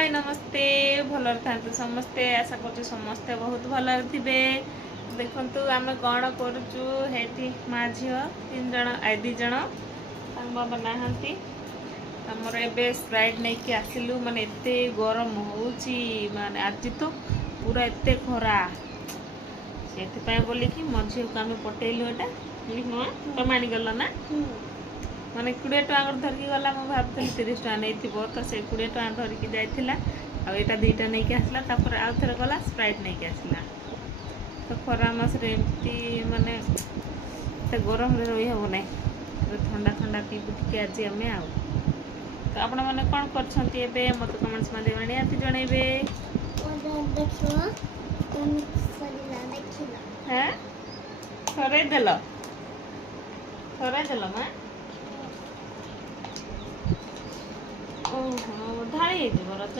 हाय नमस्ते भलर था समस्ते आशा कर समस्ते बहुत भलर थे। देखु आम कौन करुचु हेटी माँ झी तीन जन दी जन बाबा नहांती आमर एबे स्प्राइट नहीं कि आसिलु माने एते गरम होउची माने आज तो पूरा एते खरा से बोलिकी मो झी को आम पटेलु एटा तुम आनीगल ना माने 20 टका धरिकी गला मु भाबुଥିଲି 30 टका नहीं तो से 20 टका धरिकी जाइथिला आ एटा दुईटा नहीं कि आसला तापर आउ थरे गला स्प्राइट नहीं कि आसला तो खरा मास रे एमती माने ते गरम रे रही हो नहीं ठंडा ठंडा पीबू टिके आज आम आउ तो आपण माने कोन करछंती एबे मत कमेंट्स मा देवानी आती जणैबे हैं थरे देलो मां ओहो ढाई रज